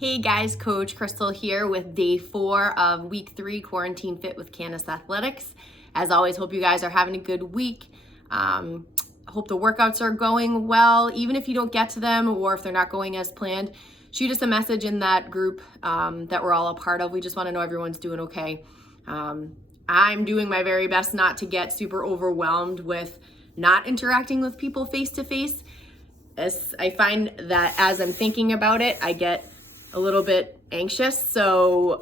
Hey guys, Coach Crystal here with day 4 of week 3 Quarantine Fit with Candace Athletics. As always, hope you guys are having a good week. Hope the workouts are going well. Even if you don't get to them or if they're not going as planned, shoot us a message in that group that we're all a part of. We just want to know everyone's doing okay. I'm doing my very best not to get super overwhelmed with not interacting with people face to face. As I find that as I'm thinking about it, I get a little bit anxious. So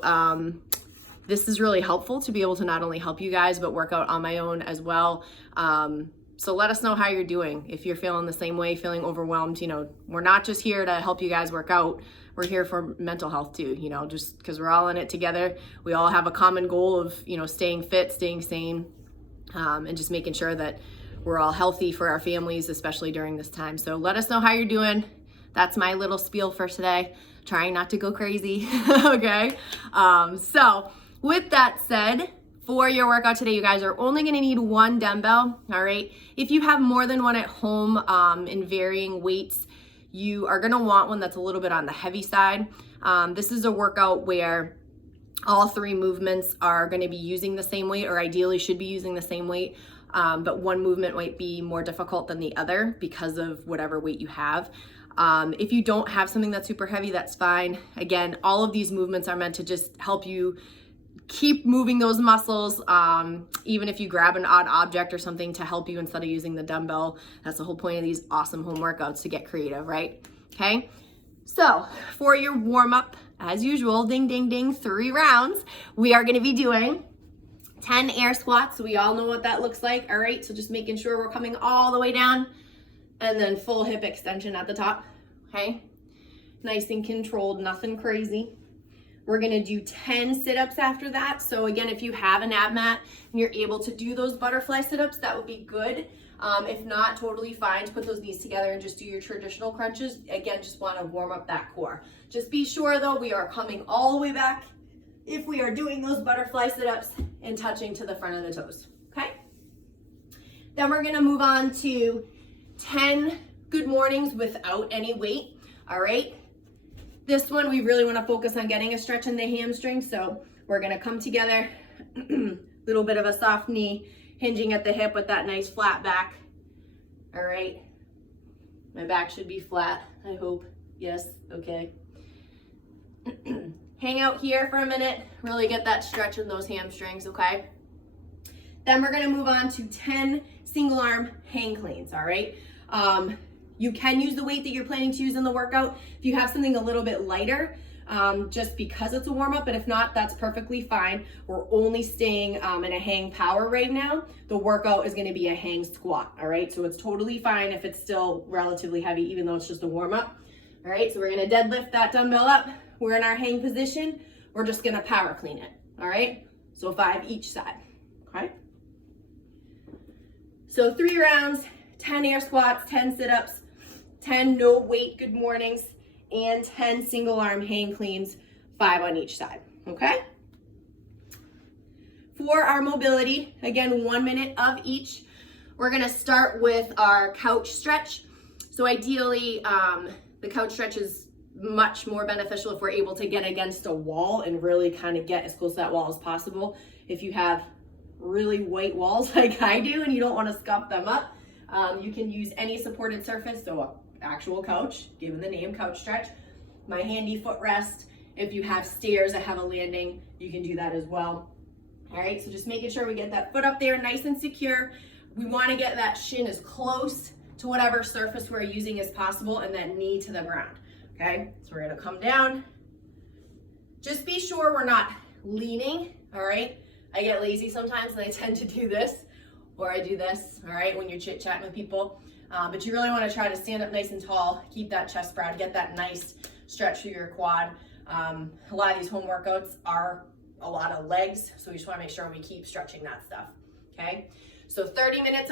this is really helpful to be able to not only help you guys, but work out on my own as well. So let us know how you're doing. If you're feeling the same way, feeling overwhelmed, we're not just here to help you guys work out. We're here for mental health too, just because we're all in it together. We all have a common goal of, staying fit, staying sane, and just making sure that we're all healthy for our families, especially during this time. So let us know how you're doing. That's my little spiel for today. Trying not to go crazy, okay? So with that said, for your workout today, you guys are only gonna need one dumbbell, all right? If you have more than one at home in varying weights, you are gonna want one that's a little bit on the heavy side. This is a workout where all 3 movements are gonna be using the same weight, or ideally should be using the same weight, but one movement might be more difficult than the other because of whatever weight you have. If you don't have something that's super heavy, that's fine. Again, all of these movements are meant to just help you keep moving those muscles, even if you grab an odd object or something to help you instead of using the dumbbell. That's the whole point of these awesome home workouts, to get creative, right? Okay, so for your warm-up, as usual, ding, ding, ding, 3 rounds, we are gonna be doing 10 air squats. We all know what that looks like, all right? So just making sure we're coming all the way down, and then full hip extension at the top, okay? Nice and controlled, nothing crazy. We're gonna do 10 sit-ups after that. So again, if you have an ab mat and you're able to do those butterfly sit-ups, that would be good. If not, totally fine to put those knees together and just do your traditional crunches. Again, just wanna warm up that core. Just be sure though, we are coming all the way back if we are doing those butterfly sit-ups and touching to the front of the toes, okay? Then we're gonna move on to 10 good mornings without any weight, all right? This one, we really wanna focus on getting a stretch in the hamstring, so we're gonna come together, little bit of a soft knee, hinging at the hip with that nice flat back, all right? My back should be flat, I hope, yes, okay. Hang out here for a minute, really get that stretch in those hamstrings, okay? Then we're gonna move on to 10 single arm hang cleans, all right? You can use the weight that you're planning to use in the workout. If you have something a little bit lighter, just because it's a warm up, but if not, that's perfectly fine. We're only staying in a hang power right now. The workout is gonna be a hang squat, all right? So it's totally fine if it's still relatively heavy, even though it's just a warm up. All right, so we're gonna deadlift that dumbbell up. We're in our hang position. We're just gonna power clean it, all right? So 5 each side, okay? So 3 rounds, 10 air squats, 10 sit-ups, 10 no weight good mornings, and 10 single arm hang cleans, 5 on each side, okay? For our mobility, again, 1 minute of each. We're gonna start with our couch stretch. So ideally, the couch stretch is much more beneficial if we're able to get against a wall and really kind of get as close to that wall as possible. If you have really white walls like I do and you don't want to scuff them up, you can use any supported surface, so an actual couch, given the name couch stretch, my handy footrest. If you have stairs that have a landing, you can do that as well. All right, so just making sure we get that foot up there nice and secure. We want to get that shin as close to whatever surface we're using as possible, and that knee to the ground. Okay, so we're gonna come down. Just be sure we're not leaning, all right? I get lazy sometimes and I tend to do this, or I do this, all right, when you're chit-chatting with people. But you really wanna try to stand up nice and tall, keep that chest proud, get that nice stretch through your quad. A lot of these home workouts are a lot of legs, so we just wanna make sure we keep stretching that stuff, okay? So 30 minutes,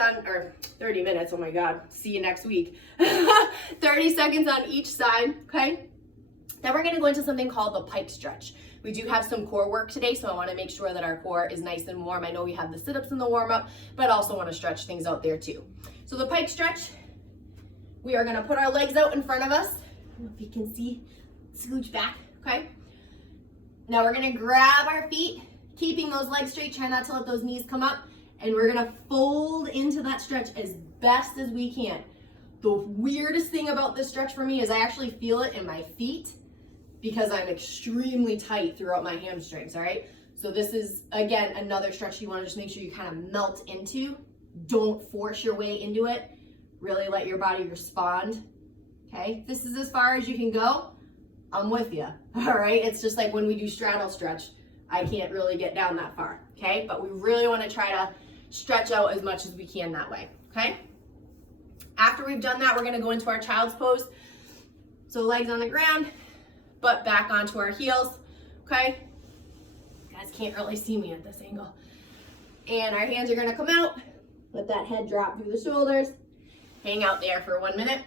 oh my God, see you next week. 30 seconds on each side, okay? Then we're gonna go into something called the pike stretch. We do have some core work today, so I wanna make sure that our core is nice and warm. I know we have the sit-ups in the warm-up, but also wanna stretch things out there too. So the pike stretch, we are gonna put our legs out in front of us. I don't know if you can see, scooch back, okay? Now we're gonna grab our feet, keeping those legs straight, try not to let those knees come up, and we're gonna fold into that stretch as best as we can. The weirdest thing about this stretch for me is I actually feel it in my feet because I'm extremely tight throughout my hamstrings, all right? So this is, again, another stretch you wanna just make sure you kind of melt into. Don't force your way into it. Really let your body respond, okay? This is as far as you can go. I'm with you, all right? It's just like when we do straddle stretch, I can't really get down that far, okay? But we really wanna try to stretch out as much as we can that way, okay? After we've done that, we're gonna go into our child's pose. So legs on the ground, butt back onto our heels, okay? You guys can't really see me at this angle. And our hands are gonna come out, let that head drop through the shoulders, hang out there for 1 minute.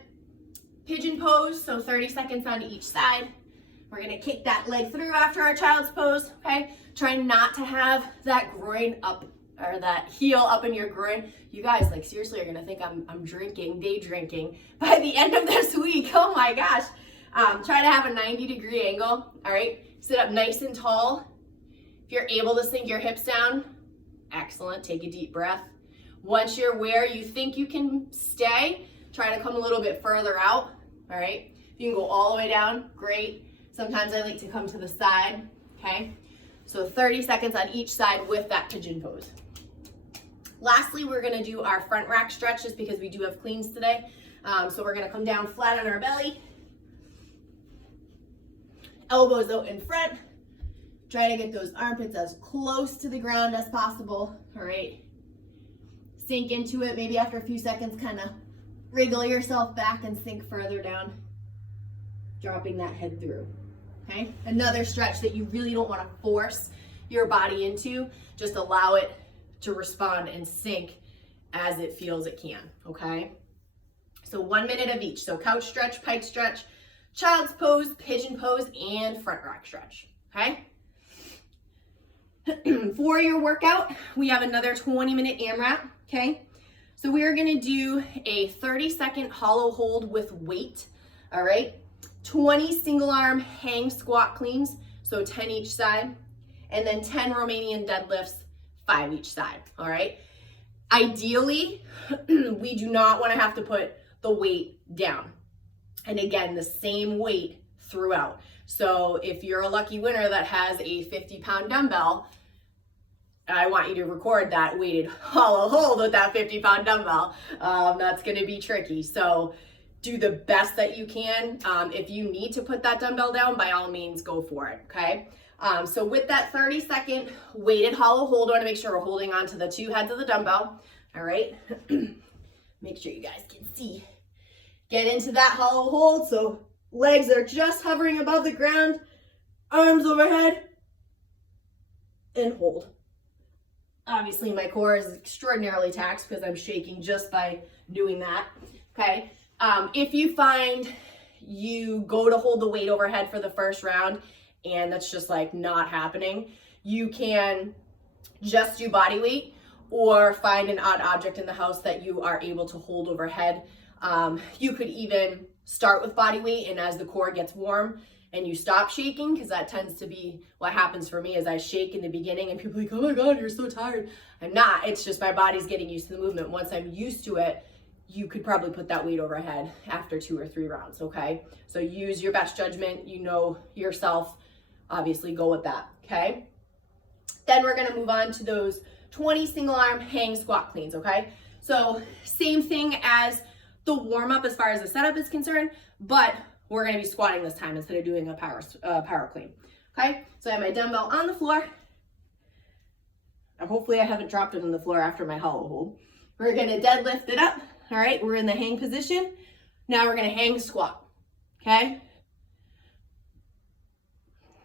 Pigeon pose, so 30 seconds on each side. We're gonna kick that leg through after our child's pose, okay? Try not to have that groin up, or that heel up in your groin. You guys, like, seriously are gonna think I'm drinking, day drinking by the end of this week. Oh my gosh. Try to have a 90-degree angle, all right? Sit up nice and tall. If you're able to sink your hips down, excellent, take a deep breath. Once you're where you think you can stay, try to come a little bit further out, all right? If you can go all the way down, great. Sometimes I like to come to the side, okay? So 30 seconds on each side with that pigeon pose. Lastly, we're gonna do our front rack stretch just because we do have cleans today. So we're gonna come down flat on our belly, elbows out in front. Try to get those armpits as close to the ground as possible, all right? Sink into it, maybe after a few seconds, kind of wriggle yourself back and sink further down, dropping that head through, okay? Another stretch that you really don't want to force your body into, just allow it to respond and sink as it feels it can, okay? So 1 minute of each. So couch stretch, pike stretch, child's pose, pigeon pose, and front rack stretch, okay? For your workout, we have another 20-minute AMRAP, okay? So we are gonna do a 30-second hollow hold with weight, all right? 20 single arm hang squat cleans, so 10 each side, and then 10 Romanian deadlifts, 5 each side, all right? Ideally, we do not wanna have to put the weight down. And again, the same weight throughout. So if you're a lucky winner that has a 50-pound dumbbell, I want you to record that weighted hollow hold with that 50-pound dumbbell. That's gonna be tricky. So do the best that you can. If you need to put that dumbbell down, by all means, go for it, okay? So with that 30-second weighted hollow hold, I wanna make sure we're holding on to the 2 heads of the dumbbell, all right? Make sure you guys can see. Get into that hollow hold, so legs are just hovering above the ground, arms overhead, and hold. Obviously, my core is extraordinarily taxed because I'm shaking just by doing that, okay? If you find you go to hold the weight overhead for the first round and that's just like not happening, you can just do body weight or find an odd object in the house that you are able to hold overhead. You could even start with body weight, and as the core gets warm and you stop shaking, because that tends to be what happens for me, is I shake in the beginning and people are like, oh my God, you're so tired. I'm not, it's just my body's getting used to the movement. Once I'm used to it, you could probably put that weight overhead after 2 or 3 rounds, okay? So use your best judgment, you know yourself, obviously go with that, okay? Then we're gonna move on to those 20 single arm hang squat cleans, okay? So same thing as the warm up as far as the setup is concerned, but we're gonna be squatting this time instead of doing a power clean, okay? So I have my dumbbell on the floor. And hopefully I haven't dropped it on the floor after my hollow hold. We're gonna deadlift it up, all right? We're in the hang position. Now we're gonna hang squat, okay?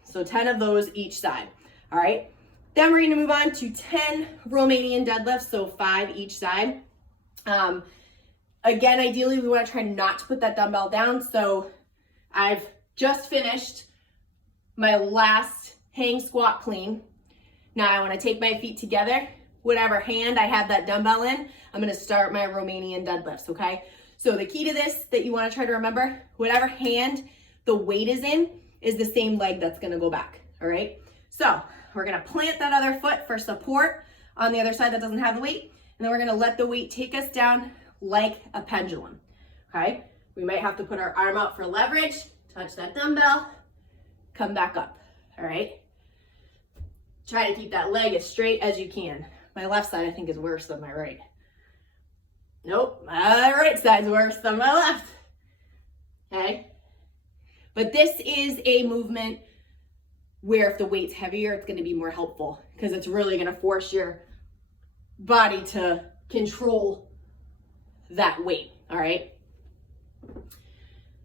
So 10 of those each side, all right? Then we're gonna move on to 10 Romanian deadlifts, so 5 each side. Again, ideally we wanna try not to put that dumbbell down, so I've just finished my last hang squat clean. Now I wanna take my feet together, whatever hand I have that dumbbell in, I'm gonna start my Romanian deadlifts, okay? So the key to this that you wanna try to remember, whatever hand the weight is in is the same leg that's gonna go back, all right? So we're gonna plant that other foot for support on the other side that doesn't have the weight, and then we're gonna let the weight take us down like a pendulum, okay? We might have to put our arm out for leverage, touch that dumbbell, come back up, all right? Try to keep that leg as straight as you can. My left side, I think, is worse than my right. Nope, my right side's worse than my left, okay? But this is a movement where if the weight's heavier, it's gonna be more helpful because it's really gonna force your body to control that weight, all right?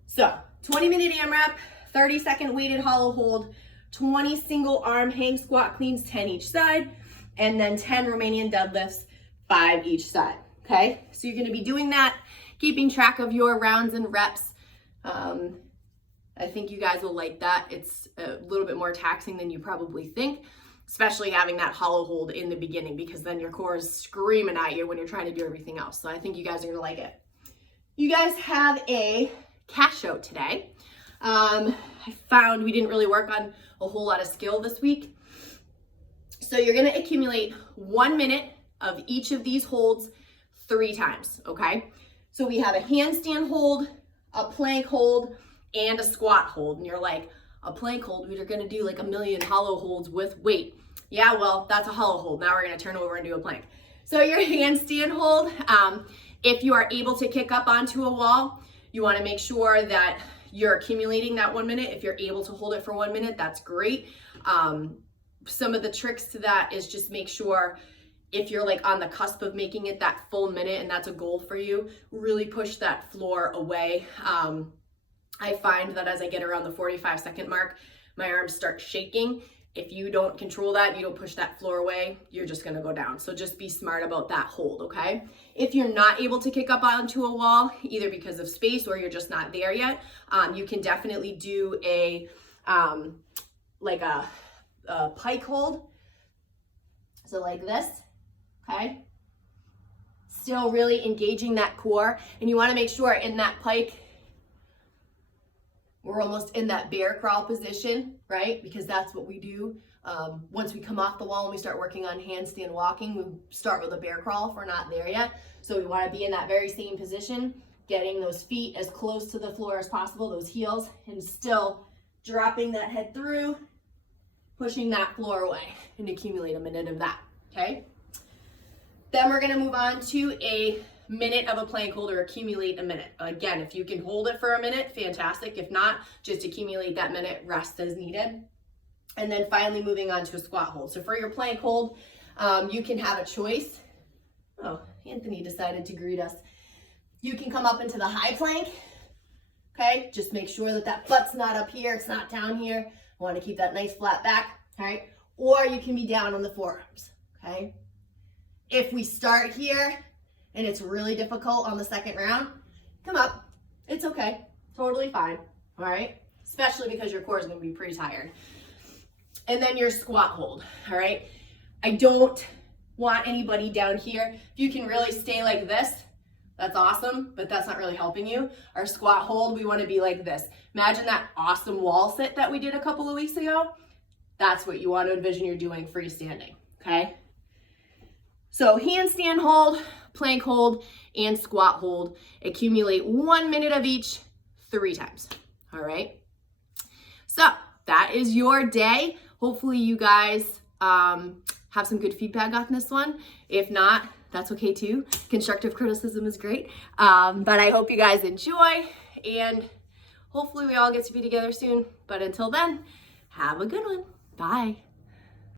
So 20-minute AMRAP, 30-second weighted hollow hold, 20 single arm hang squat cleans, 10 each side, and then 10 Romanian deadlifts, 5 each side, okay? So you're gonna be doing that, keeping track of your rounds and reps. I think you guys will like that. It's a little bit more taxing than you probably think, especially having that hollow hold in the beginning, because then your core is screaming at you when you're trying to do everything else. So I think you guys are gonna like it. You guys have a cash out today. I found we didn't really work on a whole lot of skill this week. So you're gonna accumulate 1 minute of each of these holds 3 times, okay? So we have a handstand hold, a plank hold, and a squat hold. And you're like, a plank hold, we're gonna do like a million hollow holds with weight. Yeah, well, that's a hollow hold. Now we're gonna turn over and do a plank. So your handstand hold, if you are able to kick up onto a wall, you wanna make sure that you're accumulating that 1 minute. If you're able to hold it for 1 minute, that's great. Some of the tricks to that is just make sure if you're like on the cusp of making it that full minute and that's a goal for you, really push that floor away. I find that as I get around the 45-second mark, my arms start shaking. If you don't control that, you don't push that floor away, you're just gonna go down. So just be smart about that hold, okay? If you're not able to kick up onto a wall, either because of space or you're just not there yet, you can definitely do a pike hold. So like this, okay? Still really engaging that core. And you wanna make sure in that pike, we're almost in that bear crawl position, right? Because that's what we do. Once we come off the wall and we start working on handstand walking, we start with a bear crawl if we're not there yet. So we want to be in that very same position, getting those feet as close to the floor as possible, those heels, and still dropping that head through, pushing that floor away, and accumulate a minute of that, okay? Then we're gonna move on to a minute of a plank hold, or accumulate a minute. Again, if you can hold it for a minute, fantastic. If not, just accumulate that minute, rest as needed. And then finally moving on to a squat hold. So for your plank hold, you can have a choice. Oh, Anthony decided to greet us. You can come up into the high plank, okay? Just make sure that that butt's not up here, it's not down here. I wanna keep that nice flat back, all right? Or you can be down on the forearms, okay? If we start here, and it's really difficult on the second round, come up. It's okay, totally fine, all right? Especially because your core is gonna be pretty tired. And then your squat hold, all right? I don't want anybody down here. If you can really stay like this, that's awesome, but that's not really helping you. Our squat hold, we wanna be like this. Imagine that awesome wall sit that we did a couple of weeks ago. That's what you wanna envision you're doing freestanding, okay? So handstand hold, plank hold, and squat hold. Accumulate 1 minute of each 3 times, all right? So that is your day. Hopefully you guys have some good feedback on this one. If not, that's okay too. Constructive criticism is great. But I hope you guys enjoy, and hopefully we all get to be together soon. But until then, have a good one. Bye.